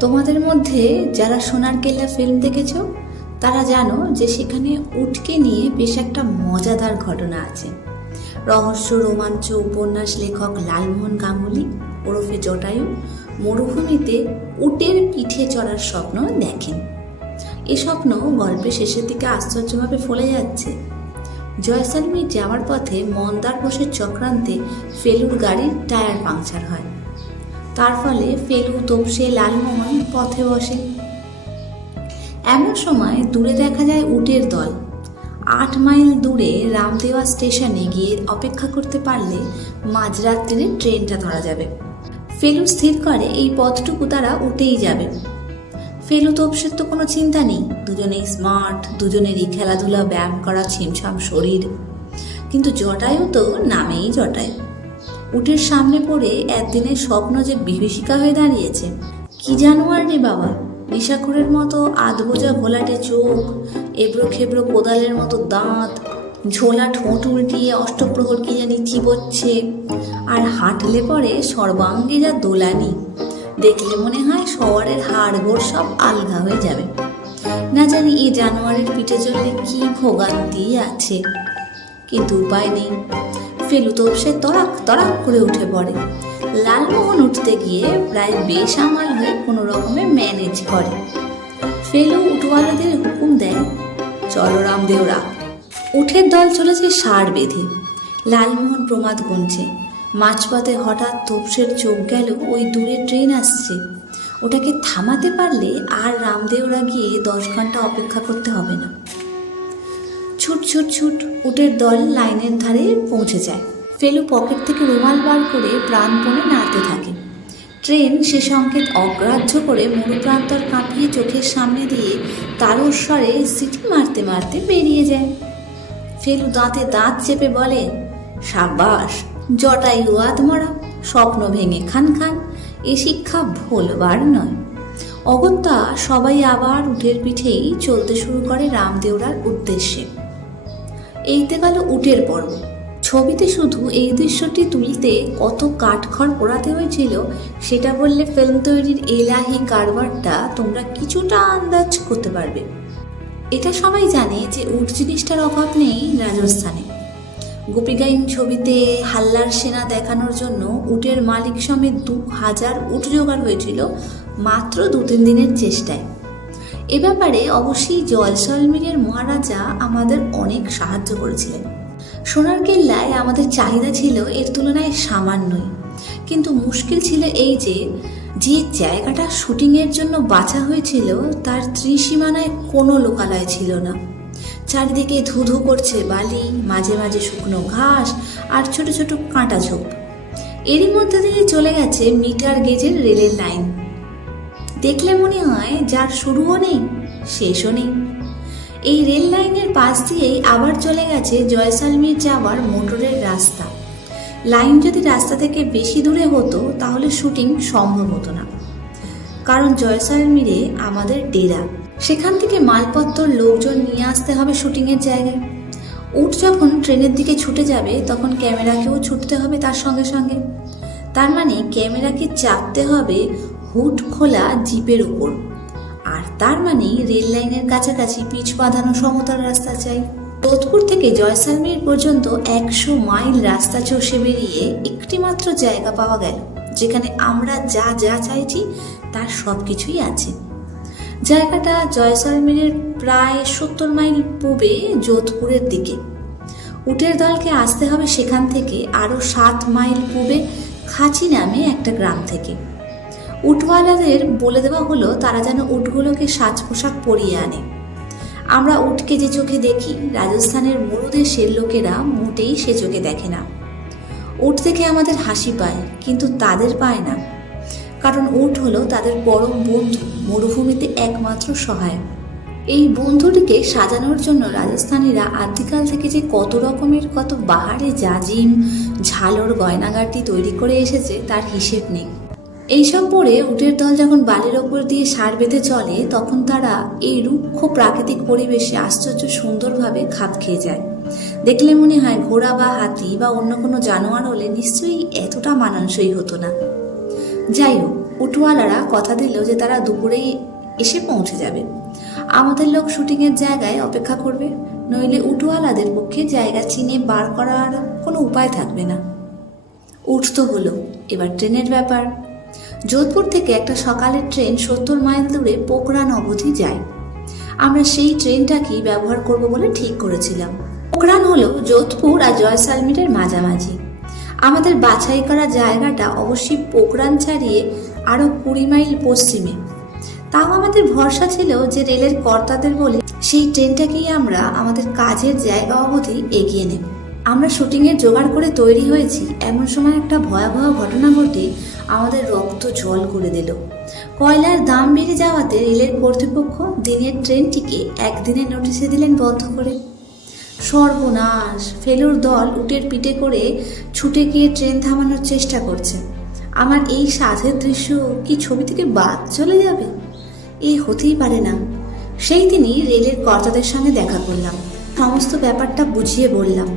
তোমাদের মধ্যে যারা সোনার কেল্লা ফিল্ম দেখেছ, তারা জানো যে সেখানে উটকে নিয়ে বেশ একটা মজাদার ঘটনা আছে। রহস্য, রোমাঞ্চ, উপন্যাস লেখক লালমোহন গাঙ্গুলি, ওরফে জটায়ু মরুভূমিতে উটের পিঠে চড়ার স্বপ্ন দেখেন। এ স্বপ্ন গল্পের শেষের দিকে আশ্চর্যভাবে ফলে যাচ্ছে। জয়সালমীর যাওয়ার পথে মন্দার বসে চক্রান্তে ফেলুর গাড়ির টায়ার পাংচার হয়। তার ফলে ফেলু, তোপসে, লালমোহন পথে বসে। এমন সময় দূরে দেখা যায় উটের দল। আট মাইল দূরে রামদেওয়া স্টেশনে গিয়ে অপেক্ষা করতে পারলে মাঝরাত্রিরে ট্রেনটা ধরা যাবে। ফেলু স্থির করে এই পথটুকু তারা উঠেই যাবে। ফেলু, তোপসের তো কোনো চিন্তা নেই। দুজনেই স্মার্ট দুজনেরই খেলাধুলা, ব্যায়াম করা, ছিমছাম শরীর। কিন্তু জটায়ু তো নামেই জটায়ু। উটের সামনে পড়ে একদিনের স্বপ্ন যে বিভীষিকা হয়ে দাঁড়িয়েছে। কি জানোয়ার রে বাবা? নিশাখরের মতো আধবোজা ঘোলাটে চোখ এবড়ো খেবড়ো কোদালের মতো দাঁত, ঝোলা ঠোঁট উল্টিয়ে অষ্টপ্রহর কি জানি চিবোচ্ছে, আর হাঁটলে পরে সর্বাঙ্গে যা দোলানি। দেখলে মনে হয় শহরের হাড়গোড় সব আলগা হয়ে যাবে। না জানি এই জানোয়ারের পিঠে চললে কি ভোগান্তি আছে, কিন্তু উপায় নেই। ফেলু তো সে তরাক তরাক করে উঠে পড়ে। লালমোহন উঠতে গিয়ে প্রায় বেসামাল হয়ে কোনো রকমে ম্যানেজ করে। ফেলু উঠওয়ালাদের হুকুম দেয়, চলো রামদেওরা উঠের দল চলেছে সার বেঁধে। লালমোহন প্রমাদ গুনছে। মাঝপথে হঠাৎ তোপসের চোখ গেল ওই দূরে ট্রেন আসছে। ওটাকে থামাতে পারলে আর রামদেওরা গিয়ে দশ ঘণ্টা অপেক্ষা করতে হবে না। ছুট ছুট ছুট উটের দল লাইনের ধারে পৌঁছে যায়। ফেলু পকেট থেকে রুমাল বার করে প্রাণপণে নাড়তে থাকে। ট্রেন সে সংকেত অগ্রাহ্য করে মরুপ্রান্তর কাঁপিয়ে চোখের সামনে দিয়ে তারস্বরে সিটি মারতে মারতে বেরিয়ে যায়। ফেলু দাঁতে দাঁত চেপে বলে সাবাস জটায়ু আধমরা স্বপ্ন ভেঙে খান খান, এ শিক্ষা ভোলবার নয়। অগত্যা সবাই আবার উঠের পিঠেই চলতে শুরু করে রামদেওরার উদ্দেশ্যে। এইতে গেল উটের পর্ব। ছবিতে শুধু এই দৃশ্যটি তুলতে কত কাঠখড় পোড়াতে হয়েছিল, সেটা বললে ফিল্ম তৈরির এলাহি কারবারটা তোমরা কিছুটা আন্দাজ করতে পারবে। এটা সবাই জানে যে উট জিনিসটার অভাব নেই রাজস্থানে। গোপীগাইন ছবিতে হাল্লার সেনা দেখানোর জন্য উটের মালিক সমেত দু হাজার উট জোগাড় হয়েছিল মাত্র দু তিন দিনের চেষ্টায়। এ ব্যাপারে অবশ্যই জয়সলমীরের মহারাজা আমাদের অনেক সাহায্য করেছিলেন। সোনার কেল্লায় আমাদের চাহিদা ছিল এর তুলনায় সামান্যই। কিন্তু মুশকিল ছিল এই যে যে জায়গাটা শুটিংয়ের জন্য বাছা হয়েছিল, তার ত্রিসীমানায় কোনো লোকালয় ছিল না। চারিদিকে ধুধু করছে বালি, মাঝে মাঝে শুকনো ঘাস আর ছোট ছোট কাঁটা ঝোপ। এরই মধ্যে দিয়ে চলে গেছে মিটার গেজের রেলের লাইন। দেখলে মনে হয় যার শুরুও নেই, শেষও নেই। এই রেল লাইনের পাশ দিয়েই আবার চলে গেছে জয়সালমীর যাওয়ার মোটরের রাস্তা। লাইন যদি রাস্তা থেকে বেশি দূরে হতো, তাহলে শুটিং সম্ভব হতো না। কারণ জয়সালমিরে আমাদের ডেরা। সেখান থেকে মালপত্র লোকজন নিয়ে আসতে হবে শুটিংয়ের জায়গায়। উট যখন ট্রেনের দিকে ছুটে যাবে, তখন ক্যামেরাকেও ছুটতে হবে তার সঙ্গে সঙ্গে। তার মানে ক্যামেরাকে চাপতে হবে হুড খোলা জিপের উপর। আর তার মানে রেল লাইনের কাছাকাছি পিচ বাঁধানো সমতল রাস্তা চাই। যোধপুর থেকে জয়সালমীর পর্যন্ত একশো মাইল রাস্তা চষে বেরিয়ে একটি মাত্র জায়গা পাওয়া গেল, যেখানে আমরা যা যা চাইছি তার সব কিছুই আছে। জায়গাটা জয়সালমীরের প্রায় সত্তর মাইল পূবে যোধপুরের দিকে। উটের দলকে আসতে হবে সেখান থেকে আরও সাত মাইল পূবে খাঁচি নামে একটা গ্রাম থেকে। উটওয়ালাদের বলে দেওয়া হলো, তারা যেন উটগুলোকে সাজ পোশাক পরিয়ে আনে। আমরা উটকে যে চোখে দেখি, রাজস্থানের মরুদেশের লোকেরা মোটেই সে চোখে দেখে না। উট থেকে আমাদের হাসি পায়, কিন্তু তাদের পায় না। কারণ উট হলো তাদের পরম বন্ধু, মরুভূমিতে একমাত্র সহায় এই বন্ধুটিকে সাজানোর জন্য রাজস্থানীরা আদিকাল থেকে যে কত রকমের কত বাহারে, জাজিম, ঝালর গয়নাগাটি তৈরি করে এসেছে, তার হিসেব নেই। এইসব পরে উটের দল যখন বালির ওপর দিয়ে সার বেঁধে চলে, তখন তারা এই রুক্ষ প্রাকৃতিক পরিবেশে আশ্চর্য সুন্দরভাবে খাপ খেয়ে যায়। দেখলে মনে হয় ঘোড়া বা হাতি বা অন্য কোনো জানোয়ার হলে নিশ্চয়ই এতটা মানানসই হতো না। যাই হোক, উটওয়ালারা কথা দিল যে তারা দুপুরেই এসে পৌঁছে যাবে। আমাদের লোক শুটিংয়ের জায়গায় অপেক্ষা করবে, নইলে উটওয়ালাদের পক্ষে জায়গা চিনে বার করার কোনো উপায় থাকবে না। উঠ তো হলো, এবার ট্রেনের ব্যাপার। যোধপুর থেকে একটা সকালের ট্রেন সত্তর মাইল দূরে পোকরান অবধি যায়। আমরা সেই ট্রেনটাকেই ব্যবহার করব বলে ঠিক করেছিলাম। পোকরান হলো যোধপুর আর জয়সালমীরের মাঝামাঝি। আমাদের বাছাই করা জায়গাটা অবশ্যই পোকরান ছাড়িয়ে আরও কুড়ি মাইল পশ্চিমে। তাও আমাদের ভরসা ছিল যে রেলের কর্তাদের বলে সেই ট্রেনটাকেই আমরা আমাদের কাজের জায়গা অবধি এগিয়ে নেব। আমরা শুটিংয়ের জোগাড় করে তৈরি হয়েছি। এমন সময় একটা ভয়াবহ ঘটনা ঘটে আমাদের রক্ত জল করে দিল। কয়লার দাম বেড়ে যাওয়াতে রেলের কর্তৃপক্ষ দিনের ট্রেনটিকে একদিনের নোটিশে দিলেন বন্ধ করে। সর্বনাশ, ফেলুর দল উটের পিঠে করে ছুটে গিয়ে ট্রেন থামানোর চেষ্টা করছে। আমার এই সাধের দৃশ্য কি ছবি থেকে বাদ চলে যাবে? এই হতেই পারে না। সেই দিনই রেলের কর্তাদের সঙ্গে দেখা করলাম। সমস্ত ব্যাপারটা বুঝিয়ে বললাম।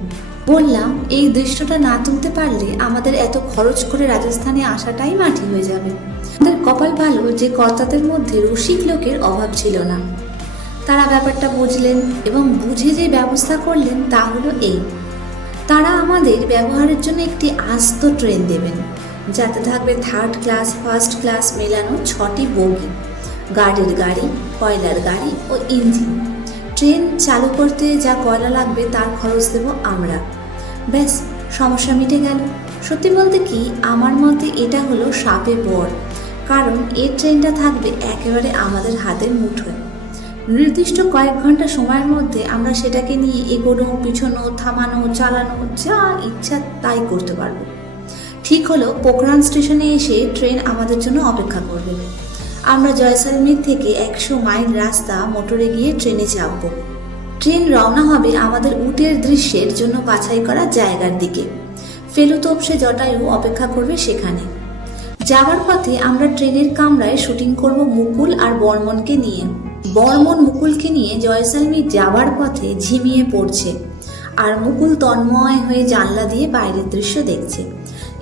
বললাম, এই দৃশ্যটা না তুলতে পারলে আমাদের এত খরচ করে রাজস্থানে আসাটাই মাটি হয়ে যাবে। আমাদের কপাল ভালো যে কর্তাদের মধ্যে রসিক লোকের অভাব ছিল না। তারা ব্যাপারটা বুঝলেন এবং বুঝে যে ব্যবস্থা করলেন তা হলো এই। তারা আমাদের ব্যবহারের জন্য একটি আস্ত ট্রেন দেবেন, যাতে থাকবে থার্ড ক্লাস, ফার্স্ট ক্লাস মেলানো ছটি বগি, গাড়ির গাড়ি, কয়লার গাড়ি ও ইঞ্জিন। ট্রেন চালু করতে যা কয়লা লাগবে তার খরচ দেব আমরা। ব্যাস, সমস্যা মিটে গেল। সত্যি বলতে কি, আমার মতে এটা হলো সাপে বর কারণ এই ট্রেনটা থাকবে একেবারে আমাদের হাতের মুঠোয়। নির্দিষ্ট কয়েক ঘণ্টা সময়ের মধ্যে আমরা সেটাকে নিয়ে এগোনো, পিছনো, থামানো, চালানো, যা ইচ্ছা তাই করতে পারব। ঠিক হলো, পোখরান স্টেশনে এসে ট্রেন আমাদের জন্য অপেক্ষা করবে। আমরা জয়সালমীর থেকে একশো মাইল রাস্তা মোটরে গিয়ে ট্রেনে চাপবো ট্রেন রওনা হবে আমাদের উটের দৃশ্যের জন্য বাছাই করা জায়গার দিকে। ফেলু তোপসে জটায়ু অপেক্ষা করবে সেখানে। যাওয়ার পথে আমরা ট্রেনের কামরায় শুটিং করব মুকুল আর বর্মনকে নিয়ে। বর্মন মুকুলকে নিয়ে জয়সালমী যাবার পথে ঝিমিয়ে পড়ছে আর মুকুল তন্ময় হয়ে জানলা দিয়ে বাইরের দৃশ্য দেখছে।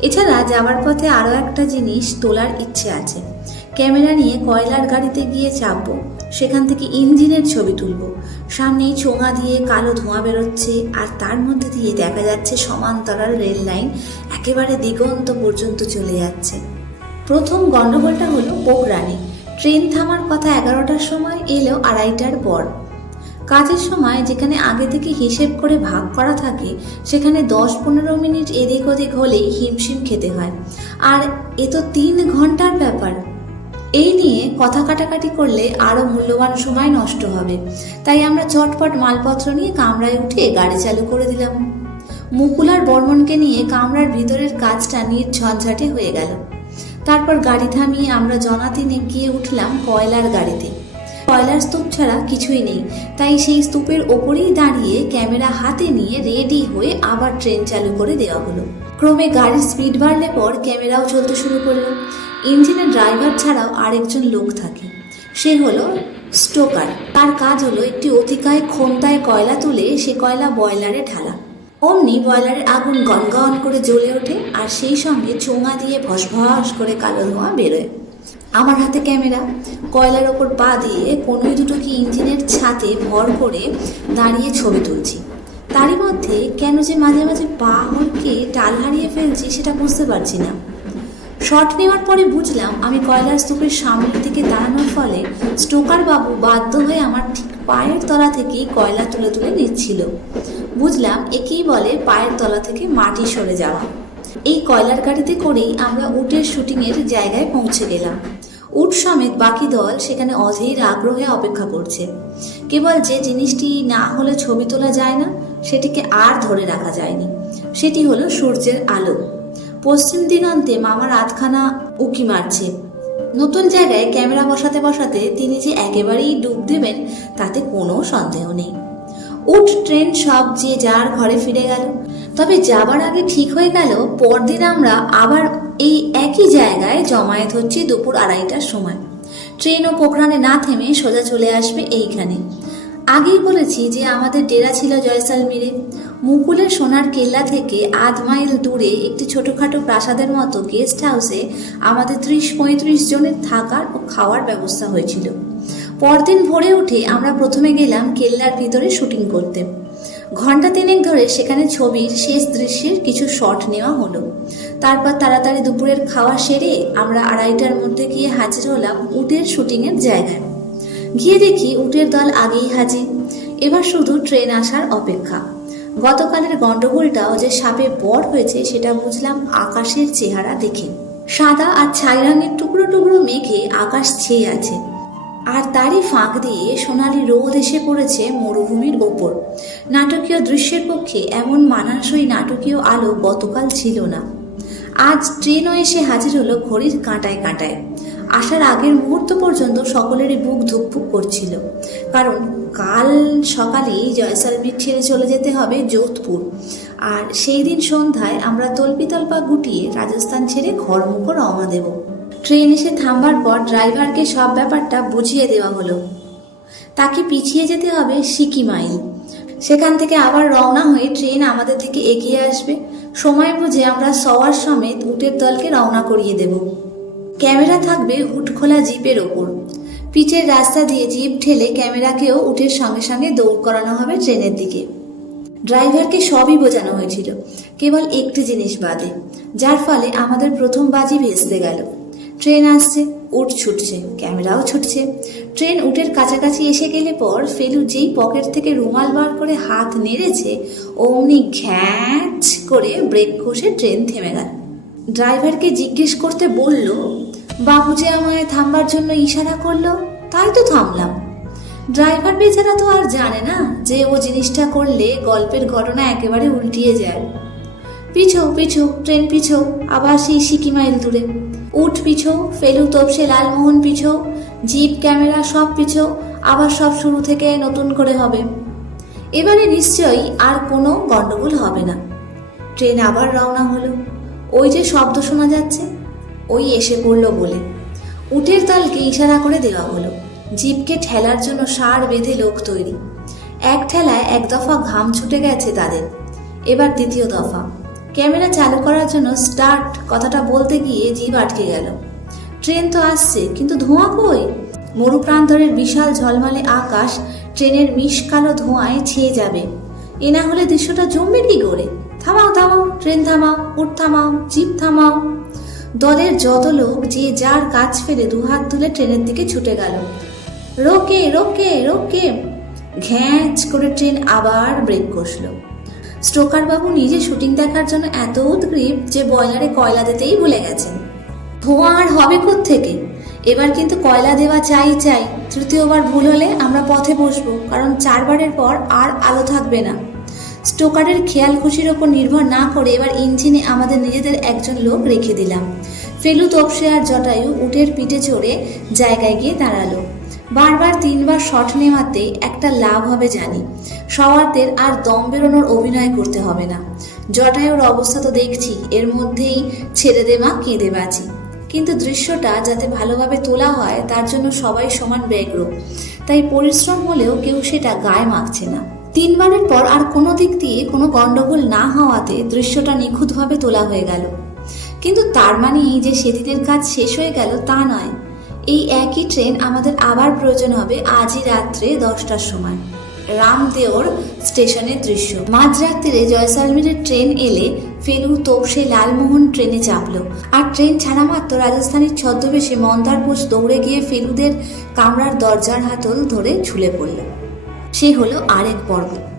এছাড়া যাবার পথে আরও একটা জিনিস তোলার ইচ্ছে আছে। ক্যামেরা নিয়ে কয়লার গাড়িতে গিয়ে চাপবো। সেখান থেকে ইঞ্জিনের ছবি তুলব। সামনেই চোঙা দিয়ে কালো ধোঁয়া বেরোচ্ছে আর তার মধ্যে দিয়ে দেখা যাচ্ছে সমান্তরাল রেল লাইন একেবারে দিগন্ত পর্যন্ত চলে যাচ্ছে। প্রথম গণ্ডগোলটা হলো পোকরানে ট্রেন থামার কথা এগারোটার সময় এলেও আড়াইটার পর। কাজের সময় যেখানে আগে থেকে হিসেব করে ভাগ করা থাকে, সেখানে দশ পনেরো মিনিট এদিক ওদিক হলেই হিমশিম খেতে হয়। আর এ তো তিন ঘণ্টার ব্যাপার। এই নিয়ে কথা কাটাকাটি করলে আরও মূল্যবান সময় নষ্ট হবে। তাই আমরা চটপট মালপত্র নিয়ে কামরায় উঠে গাড়ি চালু করে দিলাম। মুকুল আর বর্মনকে নিয়ে কামরার ভিতরের কাজটা নির্ঝঞ্ঝাটে হয়ে গেল। তারপর গাড়ি থামিয়ে আমরা জনাতিনে গিয়ে উঠলাম কয়লার গাড়িতে। কয়লার স্তূপ ছাড়া কিছুই নেই, তাই সেই স্তূপের ওপরেই দাঁড়িয়ে ক্যামেরা হাতে নিয়ে রেডি হয়ে আবার ট্রেন চালু করে দেওয়া হলো। ক্রমে গাড়ির স্পিড বাড়লে পর ক্যামেরাও চলতে শুরু করল। ইঞ্জিনের ড্রাইভার ছাড়াও আরেকজন লোক থাকে। সে হলো স্টোকার। তার কাজ হলো একটি অতিকায় খোন্তায় কয়লা তুলে সে কয়লা বয়লারে ঢালা। অমনি বয়লারের আগুন গনগন করে জ্বলে ওঠে আর সেই সঙ্গে চোঙা দিয়ে ভস ভসভস করে কালো ধোঁয়া বেরোয়। আমার হাতে ক্যামেরা। কয়লার ওপর পা দিয়ে কোনো দুটো কি ইঞ্জিনের ছাতে ভর করে দাঁড়িয়ে ছবি তুলছি। তারই মধ্যে কেন যে মাঝে মাঝে পা হলকে টাল হারিয়ে ফেলছি সেটা বুঝতে পারছি না। শট নেওয়ার পরে বুঝলাম আমি কয়লার স্তূপের সামনের দিকে দাঁড়ানোর ফলে স্টোকার বাবু বাধ্য হয়ে আমার ঠিক পায়ের তলা থেকেই কয়লা তুলে তুলে নিচ্ছিল। বুঝলাম একেই বলে পায়ের তলা থেকে মাটি সরে যাওয়া। এই কয়লার গাড়িতে করেই আমরা উটের শুটিংয়ের জায়গায় পৌঁছে গেলাম। উট সমেত বাকি দল সেখানে অধীর আগ্রহে অপেক্ষা করছে। কেবল যে জিনিসটি না হলে ছবি তোলা যায় না, সেটিকে আর ধরে রাখা যায়নি। সেটি হলো সূর্যের আলো। পশ্চিম দিগন্তে মামার আধখানা উকি মারছে। নতুন জায়গায় ক্যামেরা বসাতে বসাতে তিনি যে একেবারেই ডুব দেবেন, তাতে কোনো সন্দেহ নেই। উঠ ট্রেন সব যে যার ঘরে ফিরে গেল। তবে যাবার আগে ঠিক হয়ে গেল, পরদিন আমরা আবার এই একই জায়গায় জমায়েত হচ্ছি দুপুর আড়াইটার সময়। ট্রেন ও পোখরানে না থেমে সোজা চলে আসবে এইখানে। আগেই বলেছি যে আমাদের ডেরা ছিল জয়সালমীরে। মুকুলের সোনার কেল্লা থেকে আধ মাইল দূরে একটি ছোটোখাটো প্রাসাদের মতো গেস্ট হাউসে আমাদের ত্রিশ পঁয়ত্রিশ জনের থাকার ও খাওয়ার ব্যবস্থা হয়েছিল। পরদিন ভোরে উঠে আমরা প্রথমে গেলাম কেল্লার ভিতরে শুটিং করতে। ঘণ্টা তিনেক ধরে সেখানে ছবির শেষ দৃশ্যের কিছু শট নেওয়া হলো। তারপর তাড়াতাড়ি দুপুরের খাওয়া সেরে আমরা আড়াইটার মধ্যে গিয়ে হাজির হলাম উটের শুটিংয়ের জায়গায়। গিয়ে দেখি উটের দল আগেই হাজির। এবার শুধু ট্রেন আসার অপেক্ষা। গতকালের গন্ডগোলটাও যে সাপে বড় হয়েছে, সেটা বুঝলাম আকাশের চেহারা দেখে। সাদা আর ছাই রঙের টুকরো টুকরো মেঘে আকাশ ছেয়ে আছে। আর তারই ফাঁক দিয়ে সোনালি রোদ এসে পড়েছে মরুভূমির ওপর। নাটকীয় দৃশ্যের পক্ষে এমন মানানসই নাটকীয় আলো গতকাল ছিল না। আজ ট্রেনও এসে হাজির হলো ঘড়ির কাঁটায় কাঁটায়। আসার আগের মুহূর্ত পর্যন্ত সকলেরই বুক ধুকপুক করছিল। কারণ কাল সকালেই জয়সালমীর ছেড়ে চলে যেতে হবে যোধপুর। আর সেই দিন সন্ধ্যায় আমরা তল্পিতল্পা গুটিয়ে রাজস্থান ছেড়ে ঘরমুখো রওনা দেব। ট্রেন এসে থামবার পর ড্রাইভারকে সব ব্যাপারটা বুঝিয়ে দেওয়া হলো। তাকে পিছিয়ে যেতে হবে সিকি মাইল। সেখান থেকে আবার রওনা হয়ে ট্রেন আমাদের দিকে এগিয়ে আসবে। সময় বুঝে আমরা সওয়ার সমেত উটের দলকে রওনা করিয়ে দেব। ক্যামেরা থাকবে উটখোলা জিপের ওপর। পিচের রাস্তা দিয়ে জিপ ঠেলে ক্যামেরাকেও উঠের সঙ্গে সঙ্গে দৌড় করানো হবে ট্রেনের দিকে। ড্রাইভারকে সবই বোঝানো হয়েছিল, কেবল একটি জিনিস বাদে, যার ফলে আমাদের প্রথম বাজি ভেস্তে গেল। ট্রেন আসছে, উট ছুটছে, ক্যামেরাও ছুটছে। ট্রেন উটের কাছাকাছি এসে গেলে পর ফেলু যেই পকেট থেকে রুমাল বার করে হাত নেড়েছে, অমনি ঘ্যাঁচ করে ব্রেক কষে ট্রেন থেমে গেল। ড্রাইভারকে জিজ্ঞেস করতে বলল বাবু যে আমায় থামবার জন্য ইশারা করল, তাই তো থামলাম। ড্রাইভার বেচারা তো আর জানে না যে ও জিনিসটা করলে গল্পের ঘটনা একেবারে উল্টিয়ে যায়। পিছো পিছো, ট্রেন পিছো, আবার সেই সিকি মাইল দূরে। উঠ পিছো, ফেলু তপসে লালমোহন পিছো, জিপ, ক্যামেরা সব পিছো, আবার সব শুরু থেকে নতুন করে হবে। এবারে নিশ্চয়ই আর কোনো গন্ডগোল হবে না। ট্রেন আবার রওনা হলো। ওই যে শব্দ শোনা যাচ্ছে ওই এসে পড়ল বলে। উটের দলকে ইশারা করে দেওয়া হলো। জিপকে ঠেলার জন্য সার বেঁধে লোক তৈরি। এক ঠেলায় এক দফা ঘাম ছুটে গেছে তাদের। এবার দ্বিতীয় দফা। ক্যামেরা চালু করার জন্য স্টার্ট কথাটা বলতে গিয়ে জিপ আটকে গেল। ট্রেন তো আসছে, কিন্তু ধোঁয়া কই? মরুপ্রান্তরের বিশাল ঝলমলে আকাশ ট্রেনের মিশ কালো ধোঁয়ায় ছেয়ে যাবে। এ না হলে দৃশ্যটা জমবে কি করে? থামাও থামাও, ট্রেন থামাও উঠ থামাও জিপ থামাও। দলের যত লোক যে যার কাজ ফেলে দুহাত তুলে ট্রেনের দিকে ছুটে গেল। রোকে রোকে রোকে। ঘ্যাঁচ করে ট্রেন আবার ব্রেক কষল। স্টোকার বাবু নিজে শুটিং দেখার জন্য এত উদ্গ্রীব যে বয়লারে কয়লা দিতেই ভুলে গেছেন। ধোঁয়া আর হবে থেকে এবার কিন্তু কয়লা দেওয়া চাই চাই। তৃতীয়বার ভুল হলে আমরা পথে বসবো, কারণ চারবারের পর আর আলো থাকবে না। স্টোকারের খেয়াল খুশির ওপর নির্ভর না করে এবার ইঞ্জিনে আমাদের নিজেদের একজন লোক রেখে দিলাম। ফেলু তপসে আর জটায়ু উটের পিঠে চড়ে জায়গায় গিয়ে দাঁড়াল। বারবার তিনবার শট নেওয়াতে একটা লাভ হবে জানি। সওয়ারদের আর দম বেরোনোর অভিনয় করতে হবে না। জটায়ুর অবস্থা তো দেখছি, এর মধ্যেই ছেড়ে দে কেঁদে বাঁচি কিন্তু দৃশ্যটা যাতে ভালোভাবে তোলা হয়, তার জন্য সবাই সমান ব্যগ্র। তাই পরিশ্রম হলেও কেউ সেটা গায়ে মাখছে না। তিনবারের পর আর কোনো দিক দিয়ে কোনো গন্ডগোল না হওয়াতে দৃশ্যটা নিখুঁতভাবে তোলা হয়ে গেল। কিন্তু তার মানে এই যে সেদিনের কাজ শেষ হয়ে গেল তা নয়। এই একই ট্রেন আমাদের আবার প্রয়োজন হবে আজই রাত্রে দশটার সময়। রামদেওর স্টেশনের দৃশ্য। মাঝরাত্রিরে জয়সালমীরের ট্রেন এলে ফেলু তোপসে লালমোহন ট্রেনে চাপলো। আর ট্রেন ছাড়া মাত্র রাজস্থানের ছদ্মবেশে মন্দারপোষ দৌড়ে গিয়ে ফেলুদের কামরার দরজার হাতল ধরে ঝুলে পড়ল। সে হলো আরেক পর্ব।